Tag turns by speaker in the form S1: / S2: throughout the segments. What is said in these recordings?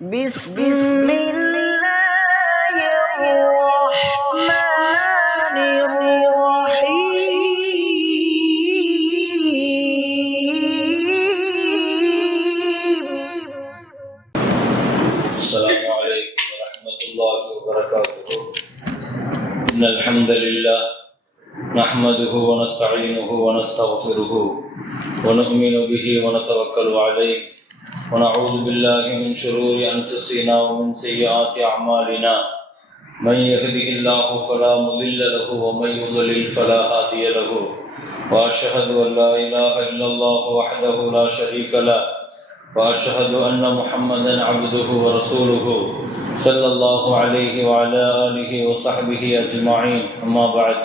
S1: بسم الله الرحمن الرحيم.
S2: السلام عليكم ورحمة الله وبركاته. إن الحمد لله نحمده ونستعينه ونستغفره ونؤمن به ونتوكل عليه. ونعوذ بالله من شرور أنفسنا ومن سيئات أعمالنا من يهده الله فلا مضل له ومن يضلل فلا هادي له. وأشهد أن لا إله إلا الله وحده لا شريك له. واشهد ان محمدا عبده ورسوله صلى الله عليه وعلى اله وصحبه اجمعين اما بعد،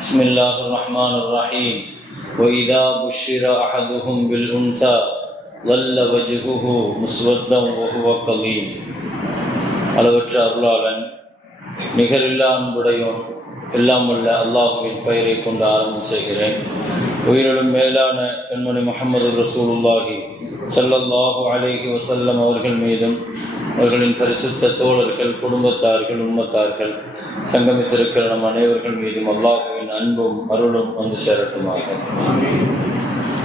S2: بسم الله الرحمن الرحيم واذا بشر احدهم بالانثى வல்ல வஜுகுஹு முஸ்வத்தம் ஒகுவ கலீம். அளவற்ற அருளாளன் நிகரில்லா அன்புடையோன் எல்லாம் உள்ள அல்லாஹுவின் பெயரை கொண்டு ஆரம்பம் செய்கிறேன். உயிரிலும் மேலான பெண்மணி முகமது ரசூலுல்லாஹி சல்லல்லாஹு அலேஹி வசல்லம் அவர்கள் மீதும் அவர்களின் பரிசுத்த தோழர்கள் குடும்பத்தார்கள் உண்மத்தார்கள் சங்கமித்திருக்கிற நம் அனைவர்கள் மீதும் அல்லாஹுவின் அன்பும் அருளும் வந்து சேரட்டுமாக.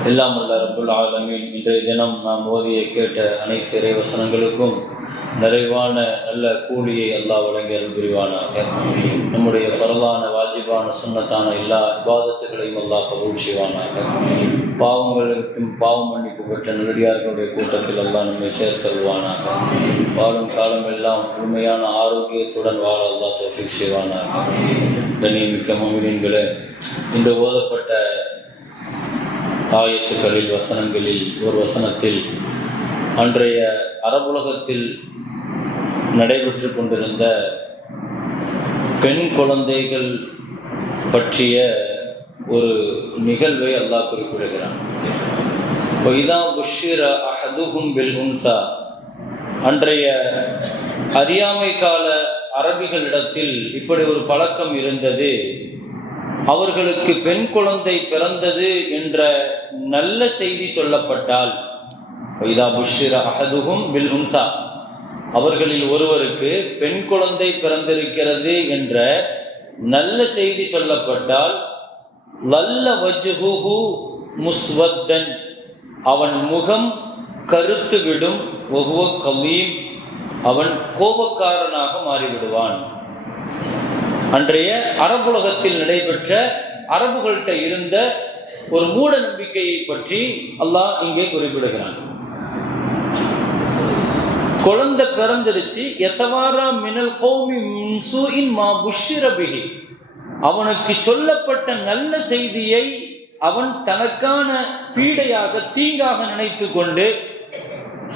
S2: எல்லாம் உள்ள ரபுல் ஆலமில் இன்றைய தினம் நாம் ஓதிய கேட்ட அனைத்து இறைவசனங்களுக்கும் நிறைவான நல்ல கூலியை அல்லாஹ் வழங்கி அருள் புரிவானாக. நம்முடைய பரலான வாஜிபான சுன்னத்தான எல்லா விவாதத்துகளையும் அல்லாஹ் கபூல் செய்வானாக. பாவங்களுக்கும் பாவம் மன்னிப்பு பெற்ற நல்லடியார்களுடைய கூட்டத்தில் அல்லாஹ் நம்மை சேர்த்தல்வானாக வாழும் காலமெல்லாம் உண்மையான ஆரோக்கியத்துடன் வாழ அல்லாஹ் தோஃபிக் செய்வானாக. கண்ணியமிக்க மமினின்களே இன்று ஓதப்பட்ட ஆயத்துக்களில் வசனங்களில் ஒரு வசனத்தில் அன்றைய அரபுலகத்தில் நடைபெற்று கொண்டிருந்த பெண் குழந்தைகள் பற்றிய ஒரு நிகழ்வை அல்லாஹ் குறிப்பிடுகிறான். இதா அன்றைய அறியாமை கால அரபிகளிடத்தில் இப்படி ஒரு பழக்கம் இருந்தது. அவர்களுக்கு பெண் குழந்தை பிறந்தது என்ற நல்ல செய்தி சொல்லப்பட்டால் இதா அஹதுகும் பில் உன்சா. அவர்களில் ஒருவருக்கு பெண் குழந்தை பிறந்திருக்கிறது என்ற நல்ல செய்தி சொல்லப்பட்டால் லல்ல வஜ்ஹுஹு முஸ்வத்தன். அவன் முகம் கருத்து விடும் ஒகுவ கலீம். அவன் கோபக்காரனாக மாறிவிடுவான். அன்றைய அரபுலகத்தில் நடைபெற்ற அரபுகள்கிட்ட இருந்த ஒரு மூட நம்பிக்கையை பற்றி அல்லாஹ் இங்கே குறிப்பிடுகிறான். குழந்தை பிறந்துருச்சு எத்தவாரா மினல் கௌமி முன்சூஇன் மா புஷ்ரபிகி அவனுக்கு சொல்லப்பட்ட நல்ல செய்தியை அவன் தனக்கான பீடையாக தீங்காக நினைத்து கொண்டு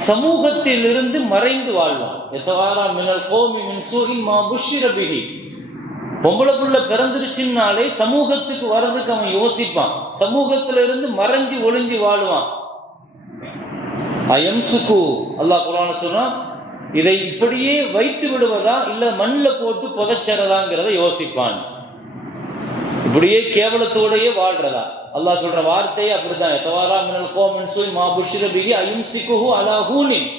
S2: சமூகத்திலிருந்து மறைந்து வாழ்வான். எத்தவாரா மினல் கோமி சூஹின் மா புஷ்ரபிகி பொம்பளை புள்ள பிறந்துருச்சுன்னாலே சமூகத்துக்கு வர்றதுக்கு அவன் யோசிப்பான். சமூகத்துல இருந்து மறைஞ்சு ஒளிஞ்சு வாழுவான். அயம்சுக்கு அல்லாஹ் குரான சொன்னான் இதை இப்படியே வைத்து விடுவதா இல்லை மண்ணில் போட்டு புதைச்சறதாங்கிறத யோசிப்பான். இப்படியே கேவலத்தோடையே வாழ்றதா? அல்லாஹ் சொல்ற வார்த்தையே அப்படிதான் எத்தவாரா மினல் கோமன் சுய் மா புஷ்ரபிகி அயும்சிக்குஹு அலா ஹூனின்.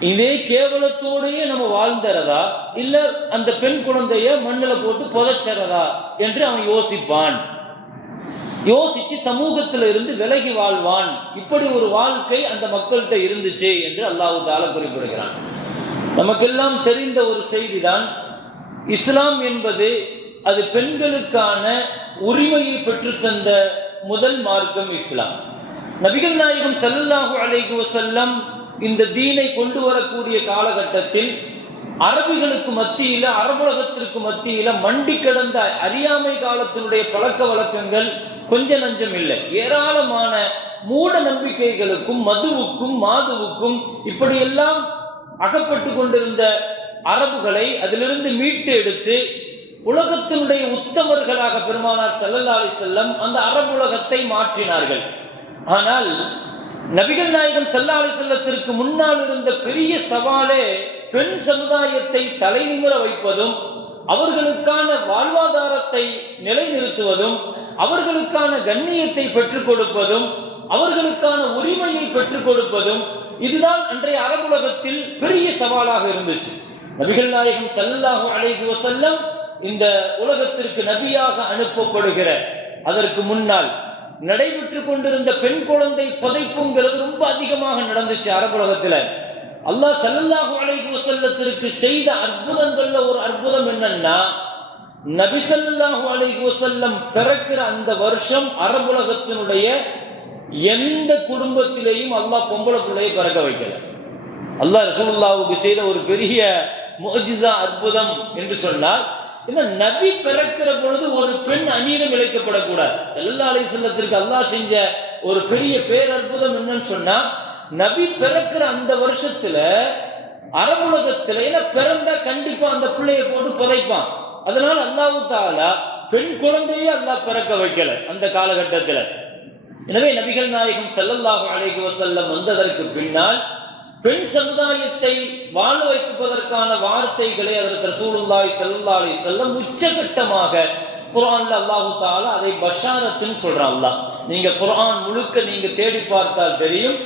S2: இதே கேவலத்தோடையே நம்ம வாழ்ந்துறதா? இல்ல அந்த பெண் குழந்தைய மண்ணில் போட்டு புதைச்சறதா? என்று அவன் யோசிப்பான். யோசிச்சு சமூகத்தில் இருந்து விலகி வாழ்வான். இப்படி ஒரு வாழ்க்கை அந்த மக்கள்கிட்ட இருந்துச்சு என்று அல்லாஹு தால குறிப்பிடுகிறான். நமக்கெல்லாம் தெரிந்த ஒரு செய்திதான் இஸ்லாம் என்பது அது பெண்களுக்கான உரிமையை பெற்றுத்தந்த முதல் மார்க்கம் இஸ்லாம். நபிகள் நாயகம் ஸல்லல்லாஹு அலைகு வசல்லம் இந்த தீனை கொண்டு வரக்கூடிய காலகட்டத்தில் அரபிகளுக்கு மத்தியில அரபுலகத்திற்கு மத்தியில மண்டி கிடந்த அறியாமை காலத்தினுடைய பழக்க வழக்கங்கள் கொஞ்ச நஞ்சம் இல்லை. ஏராளமான மூட நம்பிக்கைகளுக்கும் மதுவுக்கும் மாதுவுக்கும் இப்படியெல்லாம் அகப்பட்டு கொண்டிருந்த அரபுகளை அதிலிருந்து மீட்டு எடுத்து உலகத்தினுடைய உத்தமர்களாக பெருமானார் ஸல்லல்லாஹு செல்லம் அந்த அரபுலகத்தை மாற்றினார்கள். ஆனால் நபிகள் நாயகம் செல்லாலை செல்லத்திற்கு முன்னால் இருந்த பெரிய சவாலே பெண் சமுதாயத்தை தலைநிமிர வைப்பதும் அவர்களுக்கான வாழ்வாதாரத்தை நிலைநிறுத்துவதும் அவர்களுக்கான கண்ணியத்தை பெற்றுக் கொடுப்பதும் அவர்களுக்கான உரிமையை பெற்றுக் கொடுப்பதும் இதுதான் அன்றைய அரபுலகத்தில் பெரிய சவாலாக இருந்துச்சு. நபிகள் நாயகம் ஸல்லல்லாஹு அலைஹி செல்லம் இந்த உலகத்திற்கு நபியாக அனுப்பப்படுகிற அதற்கு முன்னால் நடைபெற்று கொண்டிருந்த பெண் குழந்தை புதைப்புங்கிறது ரொம்ப அதிகமாக நடந்துச்சு அரபுலகத்தில் அல்லாஹ் சல்லாஹூ அலைஹி வசல்லத்திற்கு செய்த அற்புதங்கள்ல ஒரு அற்புதம் என்னன்னா நபி ஸல்லல்லாஹு அலைஹி வசல்லம் பிறக்கிற அந்த வருஷம் அரபுலகத்தினுடைய எந்த குடும்பத்திலேயும் அல்லாஹ் பொம்பளை பிள்ளையை பிறக்க வைக்கல. அல்லாஹ் ரசூல்லாவுக்கு செய்த ஒரு பெரிய முஜிசா அற்புதம் என்று சொன்னால் என்ன நபி பிறக்கிற பொழுது ஒரு பெண் அநீதம் இழைக்கப்படக்கூடாது. செல்லா அலை செல்லத்திற்கு அல்லாஹ் செஞ்ச ஒரு பெரிய பேரற்புதம் என்னன்னு சொன்னா நபி பிறக்கிற அந்த வருஷத்துல அரபுலகத்துல ஏன்னா பிறந்தா கண்டிப்பா அந்த பிள்ளைய போட்டு புதைப்பான். அதனால அல்லாஹு தாலா பெண் குழந்தையே அல்லாஹ் பிறக்க வைக்கல அந்த காலகட்டத்துல. எனவே நபிகள் நாயகம் செல்லல்லாஹு அலைஹி வஸல்லம் வந்ததற்கு பின்னால் பெண் சமுதாயத்தை வாழ வைப்பதற்கான வார்த்தைகளை அதற்கு ரசூலுல்லாய் ஸல்லல்லாஹு அலைஹி வஸல்லம் உச்சகட்டமாக குரான்ல அல்லாஹு தாலா அதை பஷாரத்துன்னு சொல்றான் அல்லாஹ். நீங்க குரான் முழுக்க நீங்க தேடி பார்த்தால் தெரியும்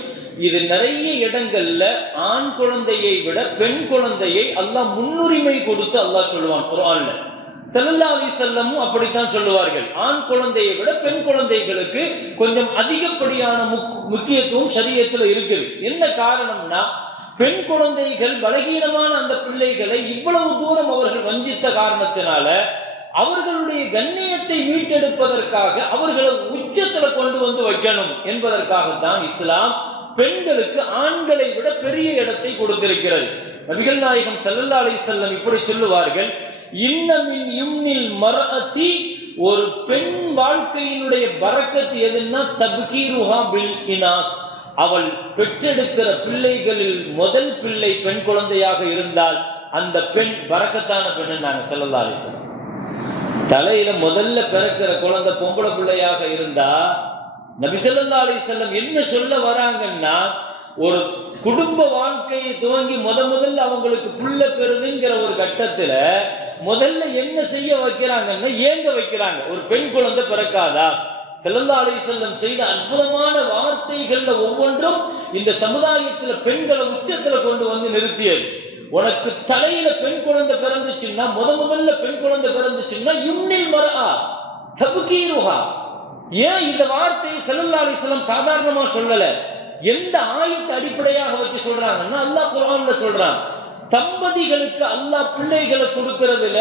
S2: இது நிறைய இடங்கள்ல ஆண் குழந்தையை விட பெண் குழந்தையை அல்லாஹ் முன்னுரிமை கொடுத்து அல்லாஹ் சொல்லுவான் குரான்ல செல்லல்லா அலி செல்லமும் அப்படித்தான் சொல்லுவார்கள். ஆண் குழந்தையை விட பெண் குழந்தைகளுக்கு கொஞ்சம் அதிகப்படியான முக்- முக்கியத்துவம் சரியத்தில் இருக்குது. என்ன காரணம்னா பெண் குழந்தைகள் பலகீனமான அந்த பிள்ளைகளை இவ்வளவு தூரம் அவர்கள் வஞ்சித்த காரணத்தினால அவர்களுடைய கண்ணியத்தை மீட்டெடுப்பதற்காக அவர்களை உச்சத்துல கொண்டு வந்து வைக்கணும் என்பதற்காகத்தான் இஸ்லாம் பெண்களுக்கு ஆண்களை விட பெரிய இடத்தை கொடுத்திருக்கிறது. நபிகள் நாயகம் செல்லல்லா அலி செல்லம் இப்படி சொல்லுவார்கள் இன்னமின் இம்மில் மரஅதி ஒரு பெண் வாழ்க்கையினுடைய பறக்கத்து எதுன்னா தப்கீருஹா பில் இனாஸ். அவள் பெற்றெடுக்கிற பிள்ளைகளில் முதல் பிள்ளை பெண் குழந்தையாக இருந்தால் அந்த பெண் பறக்கத்தான பெண்ணு நாங்கள் ஸல்லல்லாஹு அலைஹி தலையில முதல்ல பிறக்கிற குழந்தை பொம்பளை பிள்ளையாக இருந்தா நபி ஸல்லல்லாஹு அலைஹி என்ன சொல்ல வராங்கன்னா ஒரு குடும்ப வாழ்க்கையை துவங்கி முத முதல்ல அவங்களுக்கு புள்ள பெறுதுங்கிற ஒரு கட்டத்துல முதல்ல என்ன செய்ய வைக்கிறாங்கன்னா ஏங்க வைக்கிறாங்க? ஒரு பெண் குழந்தை பிறக்காதா? செல்லல்லா அலைஹி செய்த அற்புதமான வார்த்தைகள்ல ஒவ்வொன்றும் இந்த சமுதாயத்துல பெண்களை உச்சத்துல கொண்டு வந்து நிறுத்தியது. உனக்கு தலையில பெண் குழந்தை பிறந்துச்சுன்னா முத முதல்ல பெண் குழந்தை பிறந்துச்சுன்னா யுன்னில் மரா தபுகீருஹா. ஏன் இந்த வார்த்தையை செல்லல்லா அலைஹி வஸல்லம் சாதாரணமா சொல்லல? எந்த ஆயத்தை அடிப்படையாக வச்சு சொல்றாங்கன்னா அல்லாஹ் குரான்ல சொல்றான் தம்பதிகளுக்கு அல்லாஹ் பிள்ளைகளை கொடுக்கறதுல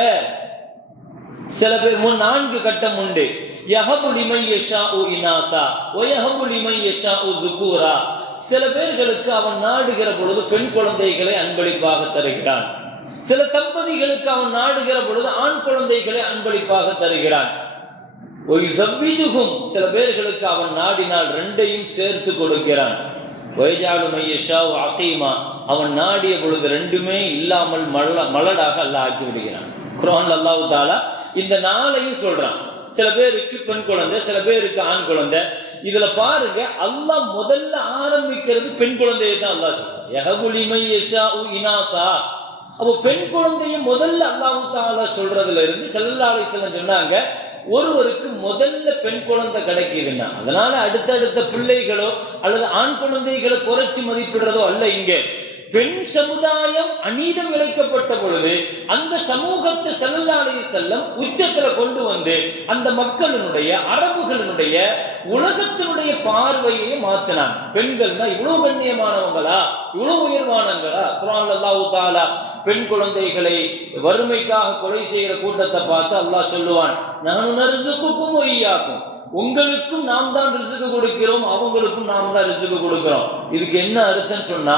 S2: சில பேர் முன் நான்கு கட்டம் உண்டு. யஹபு லிமை யஷாஉ இனாசா வயஹபு லிமை யஷாஉ ذுகூரா சில பேர்களுக்கு அவன் நாடுகிற பொழுது பெண் குழந்தைகளை அன்பளிப்பாக தருகிறான். சில தம்பதிகளுக்கு அவன் நாடுகிற பொழுது ஆண் குழந்தைகளை அன்பளிப்பாக தருகிறான். ஒய்சவ்விதுகும் சில பேர்களுக்கு அவன் நாடினால் ரெண்டையும் சேர்த்து கொடுக்கிறான். ஒய்ஜாலு மையஷா அகீமா அவன் நாடிய பொழுது ரெண்டுமே இல்லாமல் மல மலடாக அல்லாஹ் ஆக்கி விடுகிறான். குரான் அல்லாஹ் தாலா இந்த நாளையும் சொல்றான். சில பேருக்கு பெண் குழந்தை சில பேருக்கு ஆண் குழந்தை. இதுல பாருங்க அல்லாஹ் முதல்ல ஆரம்பிக்கிறது பெண் குழந்தையை தான் அல்லாஹ் சொல்றான். யஹபுலிமை யஷா இனாசா. அப்போ பெண் குழந்தையை முதல்ல அல்லாஹ் தாலா சொல்றதுல இருந்து ஸல்லல்லாஹு சொன்னாங்க ஒருவருக்கு முதல்ல பெண் குழந்தை கிடைக்குதுன்னா அதனால அடுத்தடுத்த பிள்ளைகளோ அல்லது ஆண் குழந்தைகளை குறைச்சி மதிப்பிடுறதோ அல்ல இங்கே. பெண் சமுதாயம் அநீதம் இழைக்கப்பட்ட பொழுது அந்த சமூகத்தை செல்லாடைய செல்லம் உச்சத்துல கொண்டு வந்து அந்த மக்களினுடைய அரபுகளினுடைய உலகத்தினுடைய பார்வையை மாத்தினாங்க பெண்கள்னா இவ்வளவு கண்ணியமானவங்களா? இவ்வளவு உயர்வானங்களா குரான் அல்லாஹு தாலா பெண் குழந்தைகளை வறுமைக்காக கொலை செய்கிற கூட்டத்தை பார்த்து அல்லாஹ் சொல்லுவான் நானும் ரிசுக்குக்கும் ஒய்யாக்கும் உங்களுக்கும் நாம் தான் ரிசுக்கு கொடுக்கிறோம் அவங்களுக்கும் நாம் தான் ரிசுக்கு கொடுக்கிறோம். இதுக்கு என்ன அர்த்தம் சொன்னா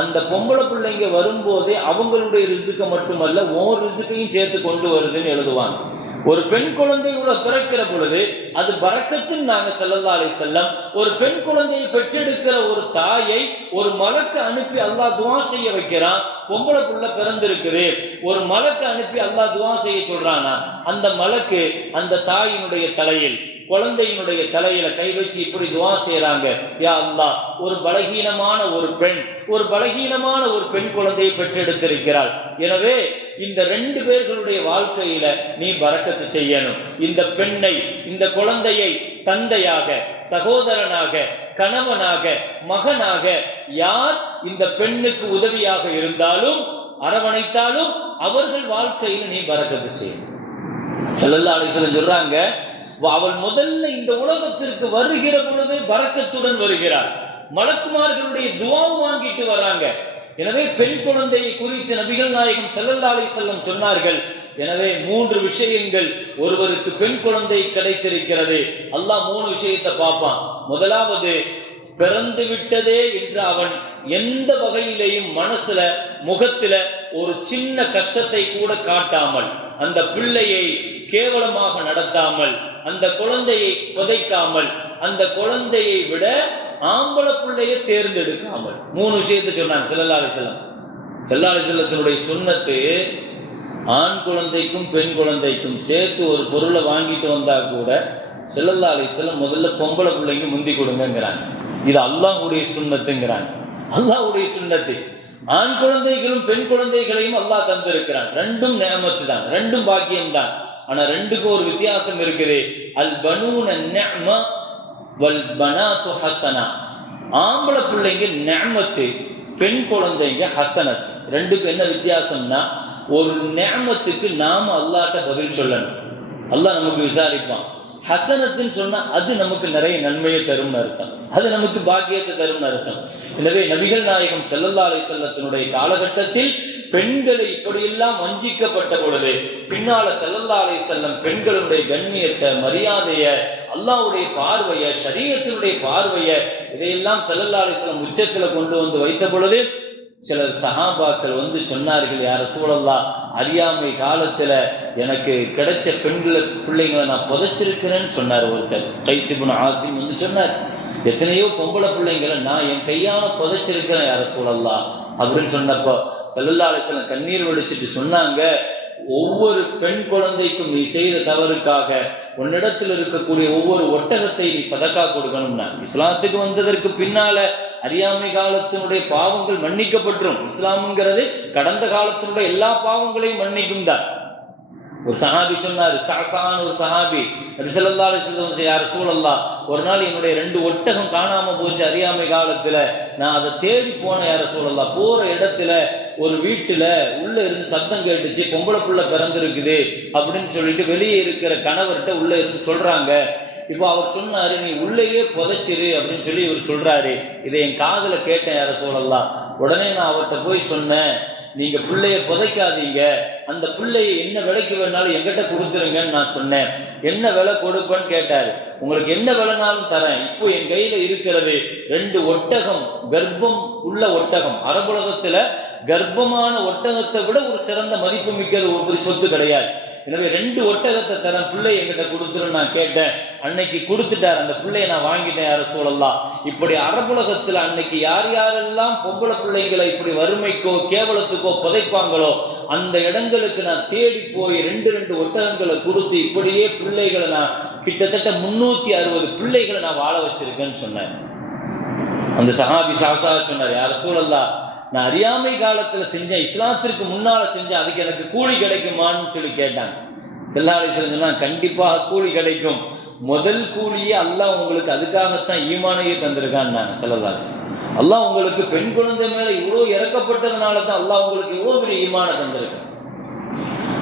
S2: அந்த பொம்பளை பிள்ளைங்க வரும்போதே அவங்களுடைய ரிசுக்கை மட்டுமல்ல ஓர் ரிசுக்கையும் சேர்த்து கொண்டு வருதுன்னு எழுதுவாங்க. ஒரு பெண் குழந்தை உள்ள பிறக்கிற பொழுது அது பறக்கத்துன்னு நாங்க செல்லல்லாலே செல்லம் ஒரு பெண் குழந்தையை பெற்றெடுக்கிற ஒரு தாயை ஒரு மலக்கு அனுப்பி அல்லாஹ் துவா செய்ய வைக்கிறான் பொம்பளை புள்ள பிறந்திருக்குது. ஒரு மலக்கு அனுப்பி அல்லாஹ் துவா செய்ய சொல்றானா? அந்த மலக்கு அந்த தாயினுடைய தலையில். குழந்தையினுடைய தலையில கை வச்சு இப்படி துவா செய்யறாங்க யா அல்லா ஒரு பலகீனமான ஒரு பெண் ஒரு பலகீனமான ஒரு பெண் குழந்தையை பெற்றெடுத்திருக்கிறாள். எனவே இந்த ரெண்டு பேர்களுடைய வாழ்க்கையில நீ பறக்கத்து செய்யணும். இந்த பெண்ணை இந்த குழந்தையை தந்தையாக சகோதரனாக கணவனாக மகனாக யார் இந்த பெண்ணுக்கு உதவியாக இருந்தாலும் அரவணைத்தாலும் அவர்கள் வாழ்க்கையில் நீ பறக்கத்து செய்யும் ஸல்லல்லாஹு அலைஹி சொல்றாங்க அவள் முதல்ல இந்த உலகத்திற்கு வருகிற பொழுது பறக்கத்துடன் வருகிறார் மலக்குமார்களுடைய துவாவும் வாங்கிட்டு வராங்க. எனவே பெண் குழந்தையை குறித்து நபிகள் நாயகம் செல்லல்லாலை செல்லம் சொன்னார்கள். எனவே மூன்று விஷயங்கள் ஒருவருக்கு பெண் குழந்தை கிடைத்திருக்கிறது. அல்லாஹ் மூணு விஷயத்தை பார்ப்பான். முதலாவது பிறந்து விட்டதே என்று அவன் எந்த வகையிலையும் மனசுல முகத்துல ஒரு சின்ன கஷ்டத்தை கூட காட்டாமல் அந்த பிள்ளையை கேவலமாக நடத்தாமல் அந்த குழந்தையை புதைக்காமல் அந்த குழந்தையை விட ஆம்பளை பிள்ளையை தேர்ந்தெடுக்காமல். மூணு விஷயத்தை சொன்னாங்க செல்லல்லாலை செல்லம் செல்லாலை செல்லத்தினுடைய சுண்ணத்து ஆண் குழந்தைக்கும் பெண் குழந்தைக்கும் சேர்த்து ஒரு பொருளை வாங்கிட்டு வந்தா கூட செல்லல்லா அலிஸ்லாம் முதல்ல பொம்பளை பிள்ளைங்க முந்தி கொடுங்கங்கிறாங்க. இது அல்லாஹுடைய சுண்ணத்துங்கிறாங்க. அல்லாஹுடைய சுண்ணத்து. ஆண் குழந்தைகளும் பெண் குழந்தைகளையும் அல்லாஹ் தந்திருக்கிறான். ரெண்டும் நேமத்து தான் ரெண்டும் பாக்கியம் தான் ஆனா ரெண்டுக்கும் ஒரு வித்தியாசம் இருக்குது. அல் பனூன வல் பனாத்து ஹசனா. ஆம்பளை பிள்ளைங்க நேமத்து பெண் குழந்தைங்க ஹசனத். ரெண்டுக்கும் என்ன வித்தியாசம்னா ஒரு நேமத்துக்கு நாம அல்லாட்ட பதில் சொல்லணும். அல்லாஹ் நமக்கு விசாரிப்பான். ஹசனத்துன்னு சொன்னால் அது நமக்கு நிறைய நன்மையை தரும்னு அர்த்தம். அது நமக்கு பாக்கியத்தை தரும்னு அர்த்தம். எனவே நபிகள் நாயகம் செல்லல்லாலை செல்லத்தினுடைய காலகட்டத்தில் பெண்களை இப்படியெல்லாம் வஞ்சிக்கப்பட்ட பொழுது பின்னால ஸல்லல்லாஹு செல்லம் பெண்களுடைய கண்ணியத்தை மரியாதையை அல்லாவுடைய பார்வையை சரீரத்தினுடைய பார்வையை இதையெல்லாம் ஸல்லல்லாஹு செல்லம் வஸல்லம் உச்சத்துல கொண்டு வந்து வைத்த பொழுது சில சகாபாக்கள் வந்து சொன்னார்கள் யார சூழல்லா அறியாமை காலத்தில் எனக்கு கிடைச்ச பெண்களை பிள்ளைங்களை நான் புதைச்சிருக்கிறேன்னு சொன்னார் ஒருத்தர். கைசிபுன் ஆசிம் வந்து சொன்னார் எத்தனையோ பொம்பளை பிள்ளைங்களை நான் என் கையால் புதைச்சிருக்கிறேன் யார சூழல்லா அப்படின்னு சொன்னப்போ செல்லல்லா சில கண்ணீர் வடிச்சிட்டு சொன்னாங்க ஒவ்வொரு பெண் குழந்தைக்கும் நீ செய்த தவறுக்காக உன்னிடத்தில் இருக்கக்கூடிய ஒவ்வொரு ஒட்டகத்தை நீ சதக்கா கொடுக்கணும்னா இஸ்லாத்துக்கு வந்ததற்கு பின்னால அறியாமை காலத்தினுடைய பாவங்கள் மன்னிக்கப்பட்டுரும் இஸ்லாம்ங்கிறது கடந்த காலத்தினுடைய எல்லா பாவங்களையும் மன்னிக்கும் தான் ஒரு சஹாபி சொன்னார் சாசான ஒரு சஹாபி நபி ஸல்லல்லாஹு யார் ஒரு நாள் என்னுடைய ரெண்டு ஒட்டகம் காணாம போச்சு அறியாமை காலத்துல. நான் அதை தேடி போனேன் யார சூழல்லா போற இடத்துல ஒரு வீட்டுல உள்ள இருந்து சத்தம் கேட்டுச்சு பொம்பளை புள்ள பிறந்திருக்குது. அப்படின்னு சொல்லிட்டு வெளியே இருக்கிற கணவர்கிட்ட உள்ள இருந்து சொல்றாங்க. இப்போ அவர் சொன்னாரு நீ உள்ளேயே புதைச்சிரு அப்படின்னு சொல்லி இவர் சொல்றாரு. இதை என் காதில் கேட்டேன் யார சொல்லலாம் உடனே நான் அவர்கிட்ட போய் சொன்னேன் நீங்க பிள்ளைய புதைக்காதீங்க. அந்த பிள்ளையை என்ன விலைக்கு வேணாலும் எங்கிட்ட கொடுத்துருங்கன்னு நான் சொன்னேன். என்ன விலை கொடுப்பேன்னு கேட்டாரு. உங்களுக்கு என்ன விலைனாலும் தரேன். இப்போ என் கையில இருக்கிறது ரெண்டு ஒட்டகம் கர்ப்பம் உள்ள ஒட்டகம். அரபுலகத்துல கர்ப்பமான ஒட்டகத்தை விட ஒரு சிறந்த மதிப்பு மிக்கது ஒரு சொத்து கிடையாது. எனவே ரெண்டு ஒட்டகத்தை தரேன் பிள்ளை எங்கிட்ட கொடுத்துருன்னு நான் கேட்டேன். அன்னைக்கு கொடுத்துட்டார். அந்த பிள்ளையை நான் வாங்கிட்டேன் யார சூழல்லாம் இப்படி அரபுலகத்தில் அன்னைக்கு யார் யாரெல்லாம் பொம்பளை பிள்ளைங்களை இப்படி வறுமைக்கோ கேவலத்துக்கோ புதைப்பாங்களோ அந்த இடங்களுக்கு நான் தேடி போய் ரெண்டு ரெண்டு ஒட்டகங்களை கொடுத்து இப்படியே பிள்ளைகளை நான் கிட்டத்தட்ட முன்னூத்தி அறுபது பிள்ளைகளை நான் வாழ வச்சிருக்கேன்னு சொன்னேன். அந்த சஹாபி சாசா சொன்னார் யார சூழல்லா நான் அறியாமை காலத்தில் செஞ்சேன் இஸ்லாத்திற்கு முன்னால் செஞ்சேன் அதுக்கு எனக்கு கூலி கிடைக்குமான்னு சொல்லி கேட்டாங்க. செல்லாலை செஞ்சுன்னா கண்டிப்பாக கூலி கிடைக்கும். முதல் கூலியே அல்லாஹ் உங்களுக்கு அதுக்காகத்தான் ஈமானையே தந்திருக்கான்னு செல்லதாசி அல்லாஹ் உங்களுக்கு பெண் குழந்தை மேல இவ்வளோ இறக்கப்பட்டதுனால தான் அல்லாஹ் உங்களுக்கு இவ்வளோ பெரிய ஈமான தந்திருக்கான்.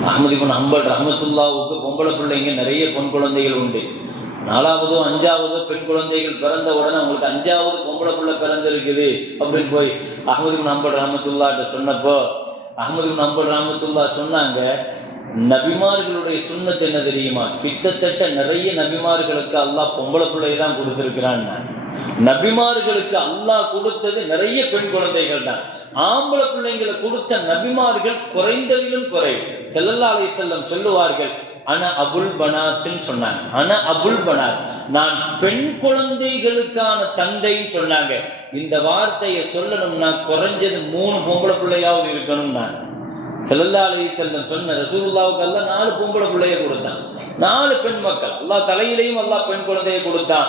S2: அஹமது இபன் ஹம்பல் ரஹமத்துல்லாவுக்கு பொம்பளை பிள்ளைங்க நிறைய பெண் குழந்தைகள் உண்டு. நாலாவதோ அஞ்சாவதோ பெண் குழந்தைகள் பிறந்த உடனே அவங்களுக்கு அஞ்சாவது பொம்பளை பிள்ளை பிறந்திருக்குது அப்படின்னு போய் அகமது இபன் ஹம்பல் ரஹமத்துல்லாட்ட சொன்னப்போ அகமது இபன் ஹம்பல் ரஹமத்துல்லா சொன்னாங்க நபிமார்களுடைய சுண்ணத்து என்ன தெரியுமா? கிட்டத்தட்ட நிறைய நபிமார்களுக்கு அல்லாஹ் பொம்பளை பிள்ளையை தான் கொடுத்துருக்கிறான் நபிமார்களுக்கு அல்லாஹ் கொடுத்தது நிறைய பெண் குழந்தைகள் தான். ஆம்பளை பிள்ளைங்களை கொடுத்த நபிமார்கள் குறைந்ததிலும் குறை செல்லல்லா அலை செல்லம் சொல்லுவார்கள் அன அபுல் பனாத்துன்னு சொன்னாங்க. அன அபுல் பனாத். நான் பெண் குழந்தைகளுக்கான தந்தைன்னு சொன்னாங்க. இந்த வார்த்தையை சொல்லணும்னா குறைஞ்சது மூணு பொம்பளை பிள்ளையாவது இருக்கணும்னா. செல்லல்லா அலி செல்லம் சொன்ன ரசூல்லாவுக்கு எல்லாம் நாலு பொம்பளை பிள்ளைய கொடுத்தான். நாலு பெண் மக்கள். அல்லா தலையிலையும் அல்லா பெண் குழந்தையை கொடுத்தான்.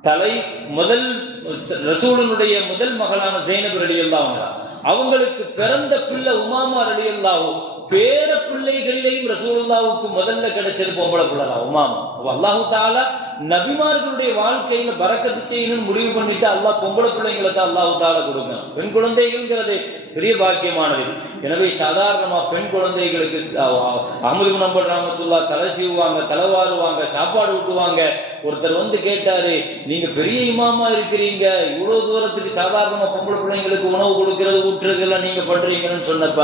S2: தலை முதல் ரசூலனுடைய முதல் மகளான ஜெயினப் ரலி அவங்களுக்கு பிறந்த பிள்ளை உமாமா ரலி பேர பிள்ளைகளிலையும் ரசூலுல்லாவுக்கு முதல்ல கிடைச்சது பொம்பளை பிள்ளை உமாமா. அல்லாஹு தாலா நபிமார்களுடைய வாழ்க்கையில பறக்கத்து செய்யணும்னு முடிவு பண்ணிட்டு அல்லாஹ் பொம்பளை பிள்ளைங்களை தான் அல்லாஹ் தால கொடுங்க. பெண் குழந்தைகள்ங்கிறது பெரிய பாக்கியமானது. எனவே சாதாரணமா பெண் குழந்தைகளுக்கு அகமது நம்பல் ராமத்துல்லா தலை சீவுவாங்க தலைவாருவாங்க சாப்பாடு ஊட்டுவாங்க. ஒருத்தர் வந்து கேட்டாரு நீங்க பெரிய இமாமா இருக்கிறீங்க. இவ்வளவு தூரத்துக்கு சாதாரணமா பொம்பளை பிள்ளைங்களுக்கு உணவு கொடுக்கறது ஊட்டுறதெல்லாம் நீங்க பண்றீங்கன்னு சொன்னப்ப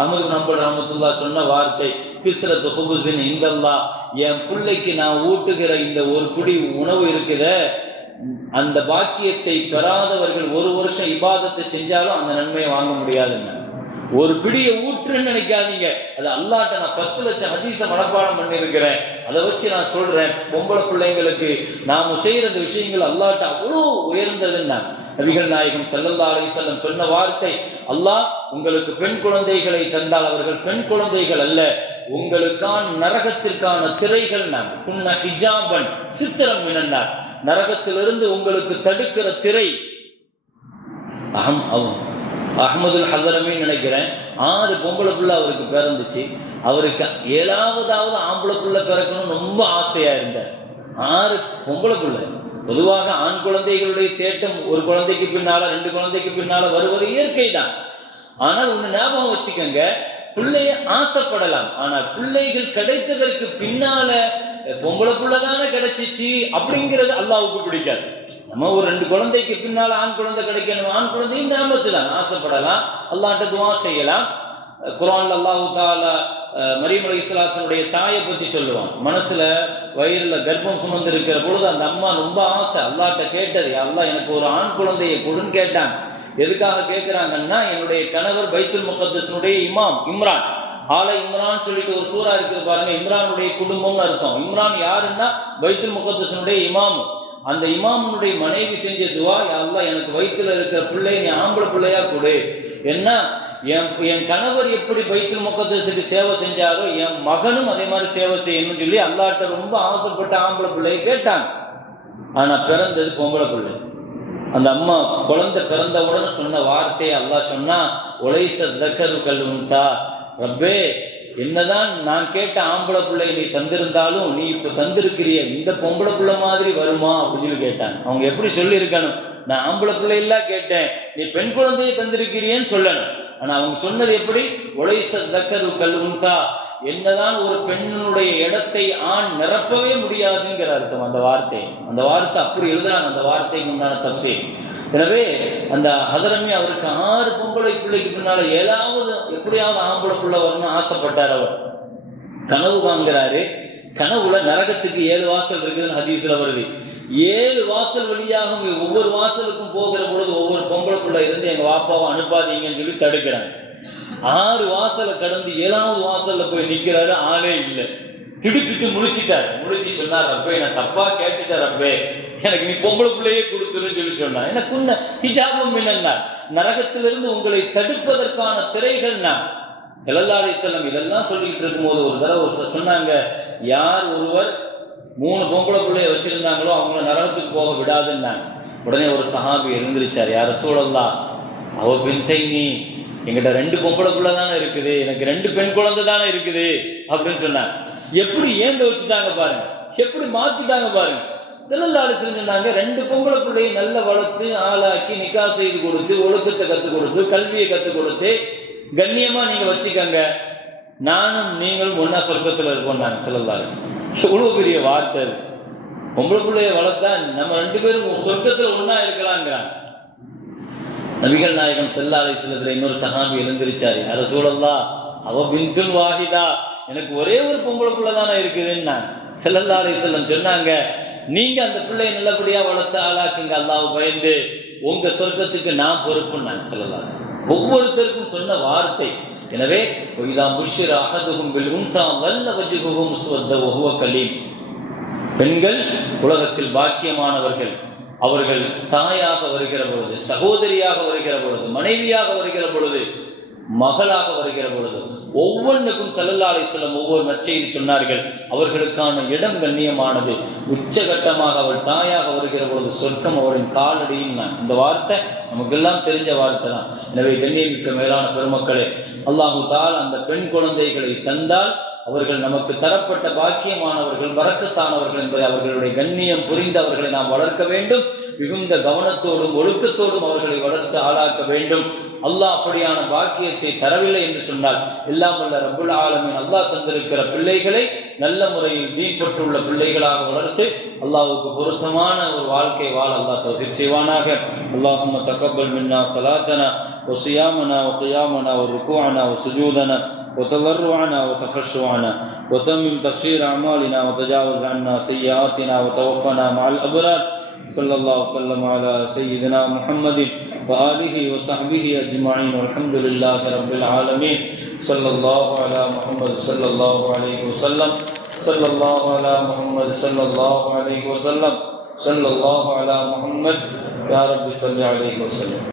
S2: அகமது நம்பல் ராமத்துல்லா சொன்ன வார்த்தை கிஸ்ரத்து ஹுபுசின் இந்தல்லா என் பிள்ளைக்கு நான் ஊட்டுகிற இந்த ஒரு குடி உணவு இருக்குத. அந்த பாக்கியத்தை பெறாதவர்கள் ஒரு வருஷம் இபாதத்தை செஞ்சாலும் அந்த நன்மையை வாங்க முடியாதுன்னு ஒரு பிடியை ஊற்றுன்னு நினைக்காதீங்க. அது அல்லாட்ட நான் பத்து லட்சம் ஹதீஸ மனப்பாடம் பண்ணியிருக்கிறேன். அதை வச்சு நான் சொல்றேன். பொம்பளை பிள்ளைங்களுக்கு நாம செய்யற இந்த விஷயங்கள் அல்லாட்ட அவ்வளோ உயர்ந்ததுன்னா நபிகள் நாயகம் செல்லல்லா அலைஹி சொன்ன வார்த்தை அல்லாஹ் உங்களுக்கு பெண் குழந்தைகளை தந்தால் அவர்கள் பெண் குழந்தைகள் அல்ல. உங்களுக்கான நரகத்திற்கான திரைகள் நான் குன்ன ஹிஜாபன் சித்திரம் என்னன்னா நரகத்திலிருந்து உங்களுக்கு தடுக்கிற திரை. அகம் அவன் அஹமதுல் ஹசரமே நினைக்கிறேன். ஆறு பொம்பளை பிள்ளை அவருக்கு பிறந்துச்சு. அவருக்கு ஏழாவதாவது ஆம்பளை பிள்ளை பிறக்கணும்னு ரொம்ப ஆசையா இருந்தார். ஆறு பொம்பளை பிள்ளை. பொதுவாக ஆண் குழந்தைகளுடைய தேட்டம் ஒரு குழந்தைக்கு பின்னால ரெண்டு குழந்தைக்கு பின்னால வருவது இயற்கை தான் ஆனால் ஒன்று ஞாபகம் வச்சுக்கோங்க. பிள்ளைய ஆசைப்படலாம். ஆனால் பிள்ளைகள் கிடைத்ததற்கு பின்னால பொம்பளை புள்ளதான கிடைச்சிச்சு? அப்படிங்கிறது அல்லாவுக்கு பிடிக்காது. நம்ம ஒரு ரெண்டு குழந்தைக்கு பின்னால ஆண் குழந்தை கிடைக்கணும். ஆண் குழந்தையும் நாமத்து தான் ஆசைப்படலாம். அல்லாட்ட துவா செய்யலாம். குரான் அல்லாஹு தாலா மரியம் அலி இஸ்லாத்தினுடைய தாயை பத்தி சொல்லுவான். மனசுல வயிறுல கர்ப்பம் சுமந்து இருக்கிற பொழுது அந்த அம்மா ரொம்ப ஆசை. அல்லாட்ட கேட்டது அல்லாஹ் எனக்கு ஒரு ஆண் குழந்தையை கொடுன்னு கேட்டான். எதுக்காக கேட்கிறாங்கன்னா என்னுடைய கணவர் பைத்துல் முகத்தசனுடைய இமாம் இம்ரான். ஆலை இம்ரான் சொல்லிட்டு ஒரு சூறா இருக்குது பாருங்க இம்ரானுடைய குடும்பம்னு அர்த்தம். இம்ரான் யாருன்னா? பைத்துல் முகத்தசனுடைய இமாம். அந்த இமாமனுடைய மனைவி செஞ்ச துவா எல்லாம் எனக்கு வயிற்றுல இருக்கிற பிள்ளை நீ ஆம்பளை பிள்ளையா கொடு. என்ன என் என் கணவர் எப்படி பைத்துல் முகத்தசுக்கு சேவை செஞ்சாரோ என் மகனும் அதே மாதிரி சேவை செய்யணும்னு சொல்லி அல்லாட்ட ரொம்ப ஆசைப்பட்ட ஆம்பளை பிள்ளையை கேட்டாங்க. ஆனா பிறந்தது பொம்பளை பிள்ளை. அந்த அம்மா குழந்தை பிறந்தவுடன் சொன்ன வார்த்தையை அல்லாஹ் சொன்னா உலைச தக்கரு கல்லுன்சா ரப்பே என்னதான் நான் கேட்ட ஆம்பளை பிள்ளை நீ தந்திருந்தாலும் நீ இப்போ தந்திருக்கிறிய இந்த பொம்பளை பிள்ளை மாதிரி வருமா? அப்படின்னு சொல்லி கேட்டாங்க. அவங்க எப்படி சொல்லியிருக்கணும்? நான் ஆம்பளை பிள்ளையெல்லாம் கேட்டேன் நீ பெண் குழந்தையை தந்திருக்கிறியன்னு சொல்லணும். ஆனால் அவங்க சொன்னது எப்படி? உலைச தக்கரு கல்லுன்சா என்னதான் ஒரு பெண்ணுடைய இடத்தை ஆண் நிரப்பவே முடியாதுங்கிற அர்த்தம். அந்த வார்த்தை. அந்த வார்த்தை அப்படி எழுதுறாங்க. அந்த வார்த்தைக்கு உண்டான தப்சே எனவே அந்த ஹதரமி அவருக்கு ஆறு பொம்பளை பிள்ளைக்கு பின்னால ஏழாவது எப்படியாவது ஆம்பளை பிள்ளை வரணும்னு ஆசைப்பட்டார் அவர். கனவு வாங்குறாரு. கனவுல நரகத்துக்கு ஏழு வாசல் இருக்குதுன்னு ஹதீஸ்ல வருது. ஏழு வாசல் வழியாக ஒவ்வொரு வாசலுக்கும் போகிற பொழுது ஒவ்வொரு பொம்பளை பிள்ளை இருந்து எங்க வாப்பாவை அனுப்பாதீங்கன்னு சொல்லி தடுக்கிறாங்க. ஆறு வாசலை கடந்து ஏழாவது வாசல்ல போய் நிக்கிறாரு ஆளே இல்லை. திடுக்கிட்டு முழிச்சிட்டாரு. முழிச்சு சொன்னார் ரப்பே நான் தப்பா கேட்டுட்டேன் ரப்பே. எனக்கு நீ பொம்பளை பிள்ளையே கொடுத்துருன்னு சொல்லி சொன்னான் எனக்கு உன்ன ஹிஜாபம் என்னன்னா நரகத்திலிருந்து உங்களை தடுப்பதற்கான திரைகள் நான் செல்லம் இதெல்லாம் சொல்லிக்கிட்டு இருக்கும்போது ஒரு தடவை ஒரு சொன்னாங்க யார் ஒருவர் மூணு பொம்பளை பிள்ளைய வச்சிருந்தாங்களோ அவங்கள நரகத்துக்கு போக விடாதுன்னாங்க. உடனே ஒரு சஹாபி எழுந்திருச்சார் யார சூழல்லா அவ பின் நீ என்கிட்ட ரெண்டு பொம்பளை பிள்ளை தானே இருக்குது? எனக்கு ரெண்டு பெண் குழந்தை தானே இருக்குது? அப்படின்னு சொன்னாங்க. எப்படி ஏந்த வச்சுட்டாங்க பாருங்க. எப்படி மாத்திட்டாங்க பாருங்க. செல்லல்லாடு சொன்னாங்க ரெண்டு பொம்பளை பிள்ளையை நல்லா வளர்த்து ஆளாக்கி நிக்கா செய்து கொடுத்து ஒழுக்கத்தை கற்றுக் கொடுத்து கல்வியை கற்றுக் கொடுத்து கண்ணியமா நீங்க வச்சுக்கங்க. நானும் நீங்களும் ஒன்னா சொர்க்கத்துல இருப்போம் நாங்க செல்லல்லாடு எவ்வளவு பெரிய வார்த்தை பொம்பளை பிள்ளைய வளர்த்தா நம்ம ரெண்டு பேரும் சொர்க்கத்துல ஒண்ணா இருக்கலாங்கிறாங்க. நபிகள் நாயகம் செல்லா அலிஸ்லத்தில் இன்னொரு சஹாபி எழுந்திருச்சாரு யார சூழல்லா அவ பிந்துல் வாஹிதா எனக்கு ஒரே ஒரு பொம்பளை பிள்ளை தானே இருக்குதுன்னா செல்லம் சொன்னாங்க நீங்க அந்த பிள்ளையை நல்லபடியா வளர்த்து ஆளாக்குங்க அல்லாவு பயந்து உங்க சொர்க்கத்துக்கு நான் பொறுப்புன்னாங்க செல்லல்லா ஒவ்வொருத்தருக்கும் சொன்ன வார்த்தை. எனவே இதா புஷ்ஷிர அஹதுகும் பில் உன்சா வல்ல வஜுகுகும் சுவத்த ஒஹுவ கலீம். பெண்கள் உலகத்தில் பாக்கியமானவர்கள். அவர்கள் தாயாக வருகிற பொழுது சகோதரியாக வருகிற பொழுது மனைவியாக வருகிற பொழுது மகளாக வருகிற பொழுது ஒவ்வொன்றுக்கும் செல்லல்லாலை செல்லும் ஒவ்வொரு நற்செய்தி சொன்னார்கள். அவர்களுக்கான இடம் கண்ணியமானது. உச்சகட்டமாக அவள் தாயாக வருகிற பொழுது சொர்க்கம் அவளின் காலடியில் நான் இந்த வார்த்தை நமக்கெல்லாம் தெரிஞ்ச வார்த்தை தான். எனவே கண்ணியமிக்க மேலான பெருமக்களே அல்லாஹு தால் அந்த பெண் குழந்தைகளை தந்தால் அவர்கள் நமக்கு தரப்பட்ட பாக்கியமானவர்கள் வரக்கத்தானவர்கள் என்பதை அவர்களுடைய கண்ணியம் புரிந்து அவர்களை நாம் வளர்க்க வேண்டும். மிகுந்த கவனத்தோடும் ஒழுக்கத்தோடும் அவர்களை வளர்த்து ஆளாக்க வேண்டும் அல்லாஹ் அப்படியான பாக்கியத்தை தரவில்லை என்று சொன்னால் எல்லாம் வல்ல ரப்புல் ஆலமீன் அல்லாஹ் தந்திருக்கிற பிள்ளைகளை நல்ல முறையில் தீப்பற்றுள்ள பிள்ளைகளாக வளர்த்து அல்லாஹ்வுக்கு பொருத்தமான ஒரு வாழ்க்கை வாழ அல்லாஹ் தௌஃபீக் செய்வானாக அல்லாஹும்ம தகப்பல் மின்னா சலாத்தனா وصيامنا وقيامنا وركوعنا وسجودنا وتضرعنا وتخشعنا وتمم تقصير أعمالنا وتجاوز عنا سيئاتنا وتوفنا مع الأبرار صلى الله وسلم على سيدنا محمد وآله وصحبه أجمعين والحمد لله رب العالمين. صلى الله على محمد صلى الله عليه وسلم. صلى الله على محمد صلى الله عليه وسلم. صلى الله على محمد. يا رب صل عليه وسلم.